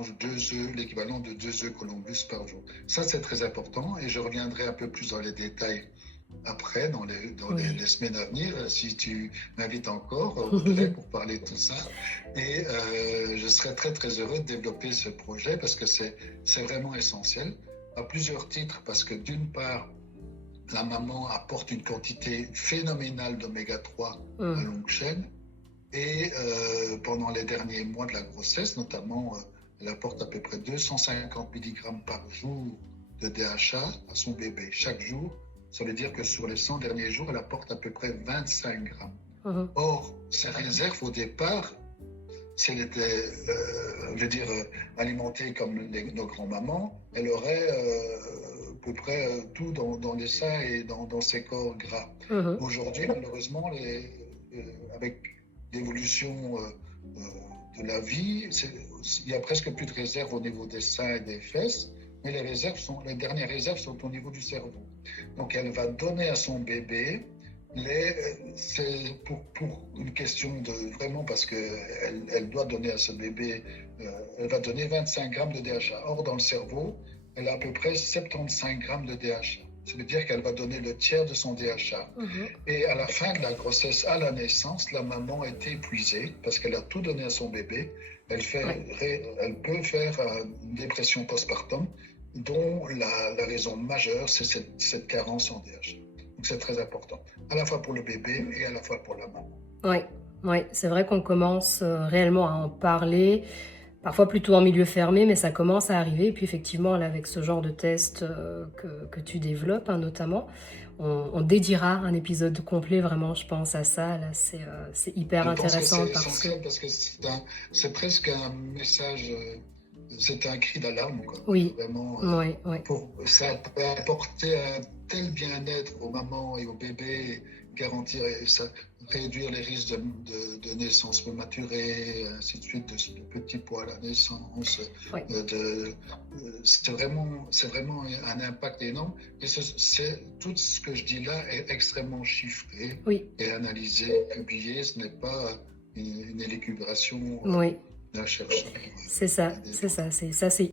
mange 2 œufs, l'équivalent de 2 œufs Columbus par jour. Ça, c'est très important et je reviendrai un peu plus dans les détails après, dans les Oui. semaines à venir, si tu m'invites encore, Audrey, pour parler de tout ça. Et je serai très, très heureux de développer ce projet parce que c'est vraiment essentiel à plusieurs titres. Parce que d'une part, la maman apporte une quantité phénoménale d'oméga 3 à Mmh. longue chaîne. Et pendant les derniers mois de la grossesse, notamment, elle apporte à peu près 250 milligrammes par jour de DHA à son bébé. Chaque jour, ça veut dire que sur les 100 derniers jours, elle apporte à peu près 25 grammes. Mmh mh. Or, ces réserves, au départ, si elle était, je veux dire, alimentée comme nos grands-mamans, elle aurait à peu près tout dans les seins et dans ses corps gras. Mmh. Aujourd'hui, malheureusement, avec l'évolution de la vie, il n'y a presque plus de réserves au niveau des seins et des fesses, mais les dernières réserves sont au niveau du cerveau. Donc, elle va donner à son bébé c'est pour une question de vraiment parce qu'elle doit donner à ce bébé, elle va donner 25 grammes de DHA. Or, dans le cerveau, elle a à peu près 75 grammes de DHA. Ça veut dire qu'elle va donner le tiers de son DHA. Mmh. Et à la fin de la grossesse, à la naissance, la maman est épuisée parce qu'elle a tout donné à son bébé. Ouais. Elle peut faire une dépression postpartum dont la raison majeure, c'est cette carence en DHA. Donc c'est très important, à la fois pour le bébé et à la fois pour la maman. Ouais, ouais, c'est vrai qu'on commence, réellement à en parler, parfois plutôt en milieu fermé, mais ça commence à arriver et puis effectivement là, avec ce genre de test, que tu développes, hein, notamment, on dédiera un épisode complet vraiment, je pense à ça. Là, c'est hyper Je pense que intéressant c'est parce que essentiel parce que c'est presque un message, c'est un cri d'alarme, quoi. oui, Vraiment, ouais, ouais. ça peut apporter un tel bien-être aux mamans et aux bébés, garantir et ça, réduire les risques de naissance prématurée, ainsi de suite, de petits poids à la naissance. Ouais. C'est vraiment un impact énorme. Et tout ce que je dis là est extrêmement chiffré Oui, et analysé, publié. Ce n'est pas une élucubration oui, d'un chercheur c'est ça, c'est indépendant. ça, c'est ça, c'est